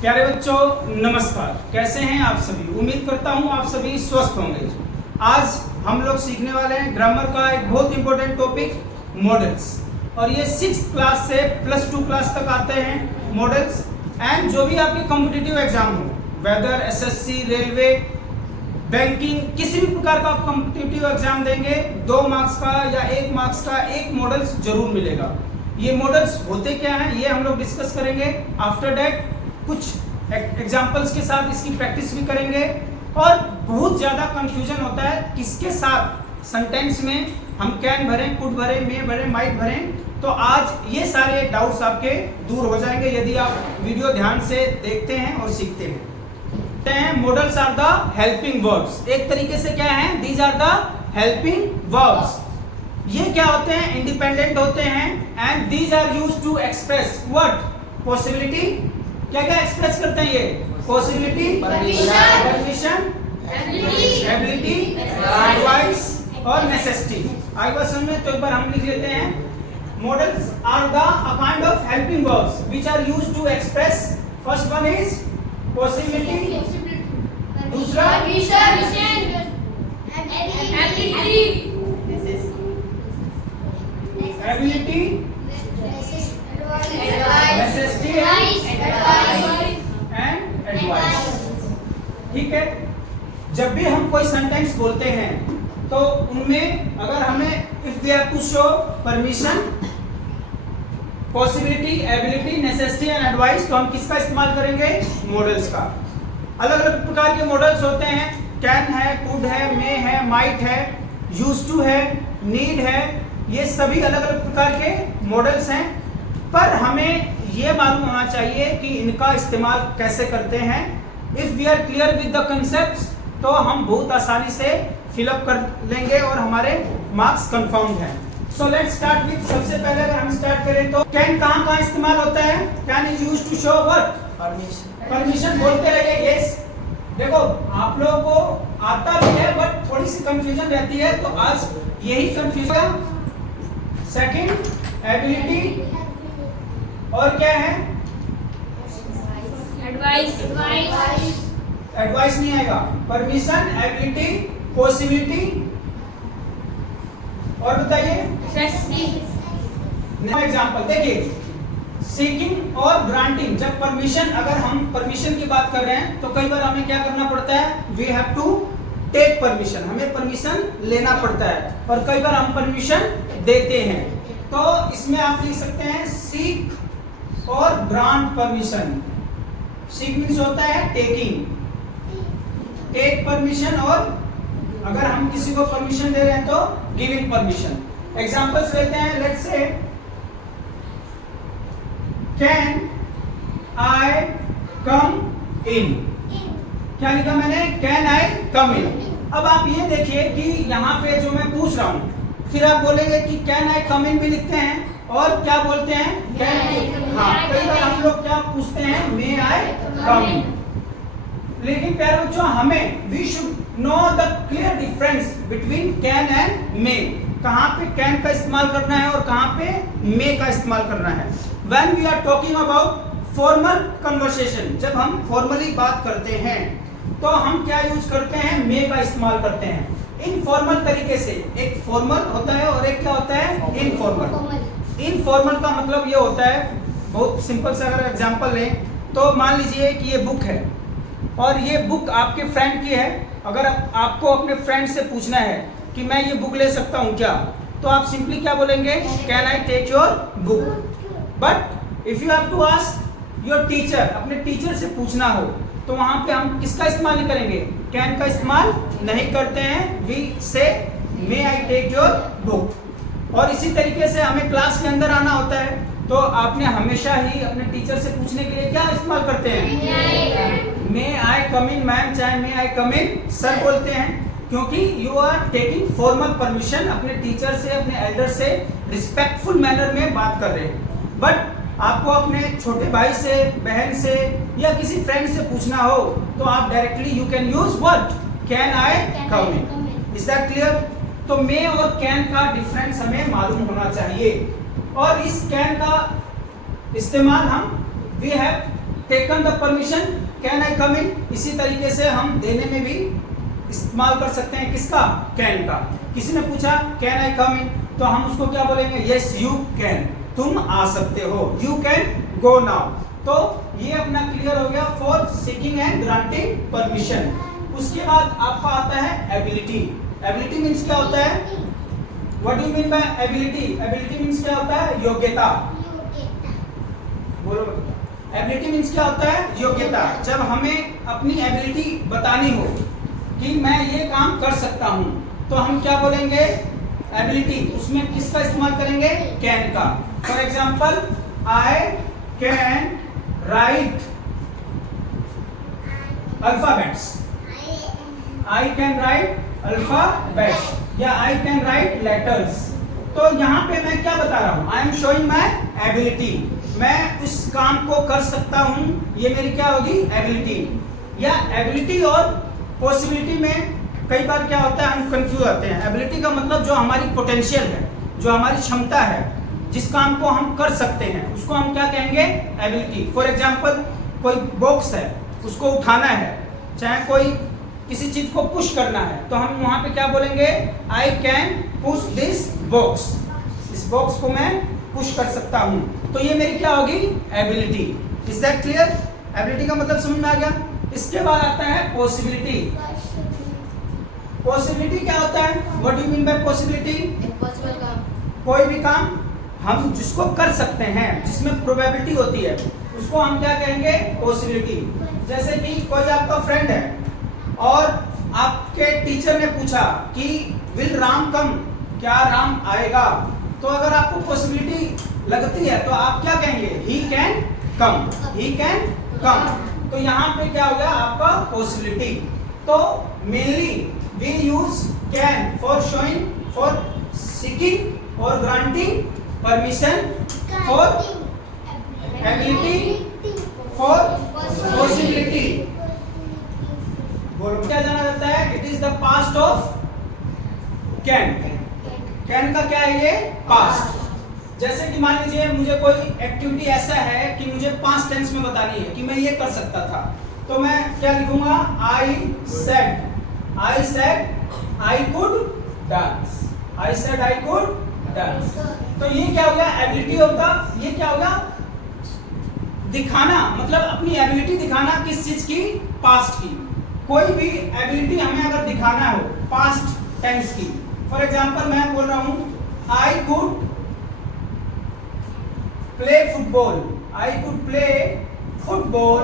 प्यारे बच्चों नमस्कार। कैसे हैं आप सभी? उम्मीद करता हूं आप सभी स्वस्थ होंगे। आज हम लोग सीखने वाले हैं ग्रामर का एक बहुत इंपॉर्टेंट टॉपिक मॉडल्स, और ये 6th क्लास से +2 क्लास तक आते हैं मॉडल्स। एंड जो भी आपके कॉम्पिटिटिव एग्जाम हो, वेदर एसएससी, रेलवे, बैंकिंग, किसी भी प्रकार का आप कॉम्पिटिटिव एग्जाम देंगे 2 मार्क्स का या 1 मार्क्स का एक मॉडल्स जरूर मिलेगा। ये मॉडल्स होते क्या हैं ये हम लोग डिस्कस करेंगे। आफ्टर दैट कुछ एग्जाम्पल्स के साथ इसकी प्रैक्टिस भी करेंगे। और बहुत ज़्यादा कंफ्यूजन होता है किसके साथ सेंटेंस में हम कैन भरें, कुड भरें, मे भरें, माइट भरें। तो आज ये सारे डाउट्स आपके दूर हो जाएंगे यदि आप वीडियो ध्यान से देखते हैं और सीखते हैं। Models are the helping verbs. एक तरीके से क्या है, these are the helping verbs. ये क्या होते हैं? इंडिपेंडेंट होते हैं। And these are used to express what? Possibility. क्या क्या एक्सप्रेस करते हैं ये? पॉसिबिलिटी, परमिशन, एबिलिटी, एडवाइस और नेसेसिटी। आई बात समझ में? तो एक बार हम लिख लेते हैं। Models are the a kind of helping verbs which are used to express. First one is possibility, दूसरा एबिलिटी, नेसेसिटी एंड एडवाइस। ठीक है, जब भी हम कोई सेंटेंस बोलते हैं तो उनमें अगर हमें if we have to show permission, possibility, ability, necessity and advice, तो हम किसका इस्तेमाल करेंगे? मॉडल्स का। अलग अलग प्रकार के मॉडल्स होते हैं। कैन है, कुड है, मे है, माइट है, यूज्ड टू है, नीड है। ये सभी अलग अलग प्रकार के मॉडल्स हैं। पर हमें ये मालूम होना चाहिए कि इनका इस्तेमाल कैसे करते हैं। If we are clear with the concepts तो हम बहुत आसानी से फिलअप कर लेंगे और हमारे मार्क्स कंफर्म्ड हैं। सो लेट्स स्टार्ट विद, सबसे पहले अगर हम स्टार्ट करें तो कैन कहाँ कहाँ इस्तेमाल होता है? Can is used to show what? Permission. बोलते रहिए यस। देखो आप लोगों को आता भी है बट थोड़ी सी कंफ्यूजन रहती है, तो आज यही कंफ्यूजन। सेकंड एबिलिटी, और क्या है? एडवाइस। एडवाइस नहीं आएगा। परमिशन, एबिलिटी, पॉसिबिलिटी, और बताइए एग्जाम्पल। देखिए सीकिंग और ग्रांटिंग। जब परमिशन, अगर हम परमिशन की बात कर रहे हैं तो कई बार हमें क्या करना पड़ता है? We have to take permission, हमें परमिशन लेना पड़ता है, और कई बार हम परमिशन देते हैं। तो इसमें आप लिख सकते हैं सीक और ग्रांट परमिशन। सीक मीन्स होता है टेकिंग, टेक परमिशन, और अगर हम किसी को परमिशन दे रहे हैं तो गिविंग परमिशन। एग्जांपल्स लेते हैं। Let's say can I come इन। क्या लिखा मैंने? कैन आई कम इन। अब आप ये देखिए कि यहाँ पे जो मैं पूछ रहा हूँ, फिर आप बोलेंगे कि कैन आई कम इन भी लिखते हैं, और क्या बोलते हैं? कैन। हाँ, कई बार हम लोग क्या पूछते हैं? मे आई कम इन। लेकिन प्यारे बच्चों, हमें we should know the clear difference between can and may. कहाँ पे कैन का इस्तेमाल करना है और कहाँ पे मे का इस्तेमाल करना है। When we are talking about formal conversation, जब हम फॉर्मली बात करते हैं तो हम क्या यूज करते हैं? मे का इस्तेमाल करते हैं। इनफॉर्मल तरीके से, एक फॉर्मल होता है और एक क्या होता है? इनफॉर्मल। इनफॉर्मल का मतलब ये होता है, बहुत सिंपल से अगर एग्जांपल लें तो मान लीजिए कि ये बुक है और ये बुक आपके फ्रेंड की है। अगर आपको अपने फ्रेंड से पूछना है कि मैं ये बुक ले सकता हूँ क्या, तो आप सिंपली क्या बोलेंगे? Can I take your book. But if you have to ask your teacher, अपने टीचर से पूछना हो, तो वहां पे हम किसका इस्तेमाल नहीं करेंगे? कैन का इस्तेमाल नहीं करते हैं। वी से मे आई टेक योर बुक। और इसी तरीके से हमें क्लास के अंदर आना होता है तो आपने हमेशा ही अपने टीचर से पूछने के लिए क्या इस्तेमाल करते हैं? मे आई कम इन मैम, चाहे मे आई कम इन सर बोलते हैं, क्योंकि you are taking formal permission. अपने टीचर से, अपने एल्डर से रिस्पेक्टफुल मैनर में बात कर रहे हैं। बट आपको अपने छोटे भाई से, बहन से या किसी फ्रेंड से पूछना हो तो आप directly you can use what? Can I come in. Is that clear? तो मे और कैन का डिफरेंस हमें मालूम होना चाहिए। और इस कैन का इस्तेमाल हम we have taken the permission, can I come in. इसी तरीके से हम देने में भी इस्तेमाल कर सकते हैं किसका, कैन का। किसी ने पूछा कैन आई कम इन, तो हम उसको क्या बोलेंगे, यस यू कैन, तुम आ सकते हो, यू कैन गो नाउ। तो ये अपना क्लियर हो गया for seeking and granting permission. उसके बाद आपका आता है एबिलिटी। एबिलिटी मीन्स क्या होता है, what do you mean by ability? Ability means क्या होता है, योग्यता। बोलो, एबिलिटी मीन्स क्या होता है, योग्यता। जब हमें अपनी एबिलिटी बतानी हो कि मैं ये काम कर सकता हूं, तो हम क्या बोलेंगे, एबिलिटी। उसमें किसका इस्तेमाल करेंगे, कैन का। For example, I can write alphabets, I can write alphabets, या आई कैन राइट लेटर्स। तो यहाँ पे मैं क्या बता रहा हूँ, I am showing my ability, मैं उस काम को कर सकता हूँ, ये मेरी क्या होगी, एबिलिटी। या एबिलिटी और पॉसिबिलिटी में कई बार क्या होता है, हम कंफ्यूज होते हैं। एबिलिटी का मतलब जो हमारी पोटेंशियल है, जो हमारी क्षमता है, जिस काम को हम कर सकते हैं, उसको हम क्या कहेंगे, एबिलिटी। फॉर एग्जाम्पल, कोई बॉक्स है, उसको उठाना है, चाहे कोई किसी चीज को पुश करना है, तो हम वहां पे क्या बोलेंगे, I can push this box, इस बॉक्स को मैं पुश कर सकता हूं। तो ये मेरी क्या होगी, ability. Is that clear? Ability का मतलब समझ में आ गया। इसके बाद आता है पॉसिबिलिटी। पॉसिबिलिटी क्या होता है, what do you mean by possibility? Possible काम, कोई भी काम हम जिसको कर सकते हैं, जिसमें प्रोबेबिलिटी होती है, उसको हम क्या कहेंगे, पॉसिबिलिटी। जैसे कि कोई आपका फ्रेंड है और आपके टीचर ने पूछा कि विल राम कम, क्या राम आएगा? तो अगर आपको पॉसिबिलिटी लगती है तो आप क्या कहेंगे, he can come, he can come. तो यहाँ पे क्या हो गया आपका पॉसिबिलिटी। तो mainly we use can for showing, for seeking और granting permission, for ability, for possibility. क्या जाना जाता है, it is the past of can. Can का क्या है, ये पास्ट। जैसे कि मान लीजिए मुझे कोई एक्टिविटी ऐसा है कि मुझे पास्ट टेंस में बतानी है कि मैं ये कर सकता था, तो मैं क्या लिखूंगा, I said, I said I could dance, I said I could dance. तो ये क्या हो गया, एबिलिटी ऑफ द, ये क्या होगा, दिखाना, मतलब अपनी एबिलिटी दिखाना, किस चीज की, पास्ट की। कोई भी एबिलिटी हमें अगर दिखाना हो पास्ट टेंस की, फॉर एग्जांपल मैं बोल रहा हूं, I could play football, I could play football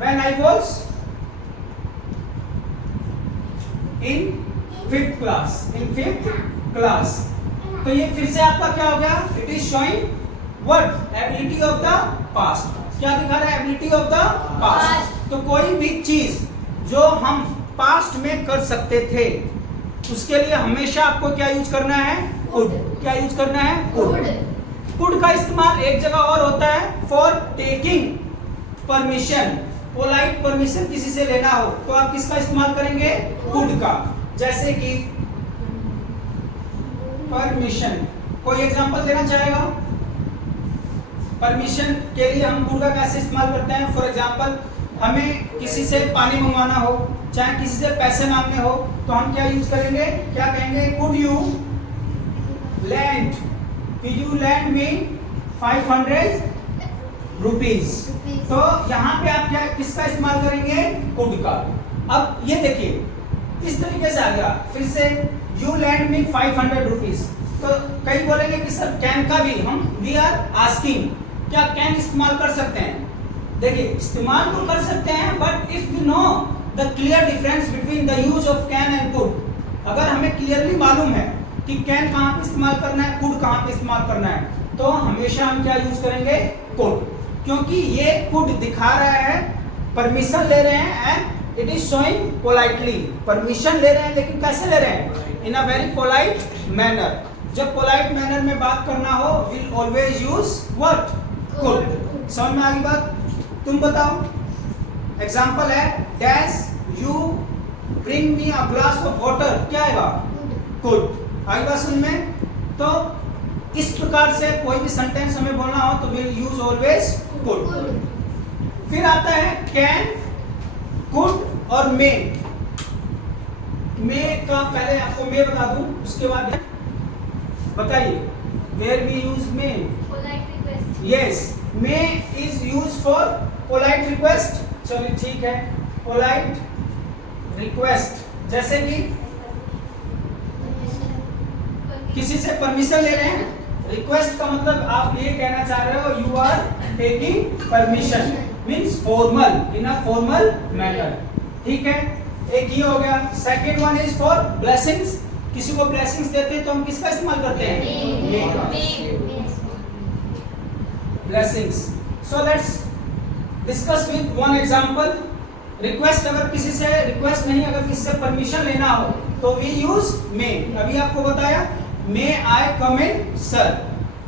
when I was in 5th class, in 5th class. तो ये फिर से आपका क्या हो गया, it is showing what, ability of the past. क्या दिखा रहा है, एबिलिटी ऑफ द पास्ट। तो कोई भी चीज जो हम पास्ट में कर सकते थे, उसके लिए हमेशा आपको क्या यूज करना है, कुड। क्या यूज करना है, कुड। कुड का इस्तेमाल एक जगह और होता है, for taking permission. Polite permission किसी से लेना हो तो आप किसका इस्तेमाल करेंगे, कुड का। जैसे कि परमिशन, कोई एग्जांपल देना चाहेगा, परमिशन के लिए हम कुड का कैसे इस्तेमाल करते हैं। फॉर एग्जांपल, हमें किसी से पानी मंगवाना हो, चाहे किसी से पैसे मांगने हो, तो हम क्या यूज करेंगे, क्या कहेंगे, could you land, could you lend me 500 rupees. तो यहाँ पे आप क्या, किसका इस्तेमाल करेंगे, कुड का। अब ये देखिए इस तरीके से आ गया। फिर से, यू लैंड मी 500 रुपीज। तो कई बोलेंगे कि सर कैन का भी हम, वी आर आस्किंग, क्या कैन इस्तेमाल कर सकते हैं। देखिए इस्तेमाल तो कर सकते हैं, but if you know the clear difference between the use of can and could, अगर हमें क्लियरली मालूम है कि कैन कहाँ पे इस्तेमाल करना है, कुड कहाँ पे इस्तेमाल करना है, तो हमेशा हम क्या यूज करेंगे, कुड। क्योंकि ये कुड दिखा रहा है, परमिशन ले रहे हैं, and it is showing politely, permission ले रहे हैं, लेकिन कैसे ले रहे हैं, इन अ वेरी पोलाइट मैनर। जब पोलाइट मैनर में बात करना हो, will always use what, could. समझ में आ गई बात? तुम बताओ, एग्जाम्पल है, dash you bring me a glass of water, क्या आएगा, कुड। आई बात सुन में? तो इस प्रकार से कोई भी सेंटेंस हमें बोलना हो तो विल यूज ऑलवेज कुड। फिर आता है कैन, कुड और मे। मे का पहले आपको मे बता दूं, उसके बाद बताइए where we use may. Yes, may is use for polite request. चलिए ठीक है, पोलाइट रिक्वेस्ट, जैसे कि किसी से परमिशन ले रहे हैं। रिक्वेस्ट का मतलब आप ये कहना चाह रहे हो you are taking permission, means formal, in a formal manner. ठीक है, एक ये हो गया। Second one is for blessings. किसी को ब्लेसिंग्स देते हैं तो हम किसका इस्तेमाल करते हैं? Blessings. So let's discuss with one example. Request, अगर किसी से रिक्वेस्ट नहीं, अगर किसी से परमिशन लेना हो तो वी यूज मे। अभी आपको बताया मे आई कम इन सर।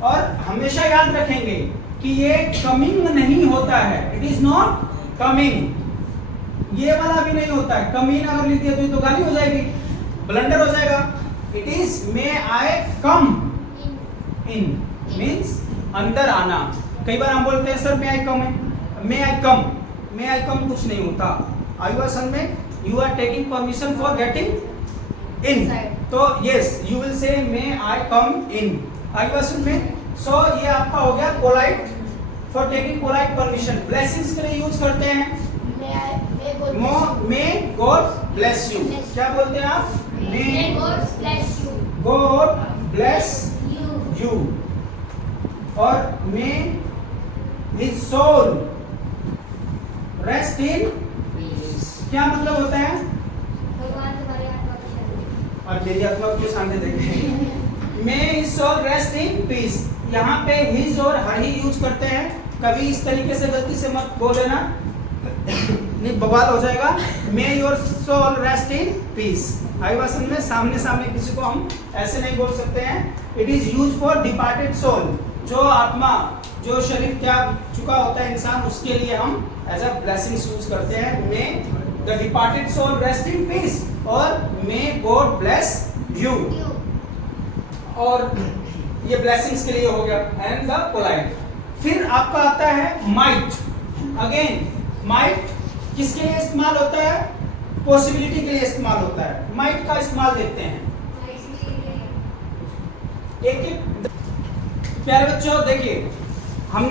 और हमेशा याद रखेंगे कि ये कमिंग नहीं होता है, इट इज नॉट कमिंग। ये वाला भी नहीं होता है। कम इन अगर लिख दिया तो गाली हो जाएगी, ब्लंडर हो जाएगा। It is may I come in, means अंदर आना। कई बार हम बोलते हैं सर मे आई कम इन, मे आई कम। मे आई कम कुछ नहीं होता। आयुवासन में you are taking permission for getting in, तो yes you will say may I come इन आयुवासन में। सो ये आपका हो गया polite, for taking polite permission. Blessings के लिए यूज करते हैं मे गॉड ब्लेस यू। क्या बोलते हैं आप? May God bless you, God bless you. और may his soul rest in peace. क्या मतलब होता है? भगवान तुम्हारी आत्मा को शांति। और मेरी आत्मा को शांति देंगे। May his soul rest in peace. यहाँ पे हिज और हर ही यूज करते हैं। कभी इस तरीके से गलती से मत बोल देना, नहीं बवाल हो जाएगा। May your soul rest in peace. आयुवासन में सामने सामने किसी को हम ऐसे नहीं बोल सकते हैं। It is use for departed soul, जो आत्मा, जो शरीर त्याग चुका होता है इंसान, उसके लिए हम एज अ ब्लेसिंग्स यूज करते हैं। May the departed soul rest in peace और मे गॉड ब्लेस यू। और ये ब्लेसिंग्स के लिए हो गया। And the polite. फिर आपका आता है माइट। अगेन माइट किसके लिए इस्तेमाल होता है? पॉसिबिलिटी के लिए इस्तेमाल होता है। माइट का इस्तेमाल देखते हैं। एक प्यारे बच्चों देखिए, हमने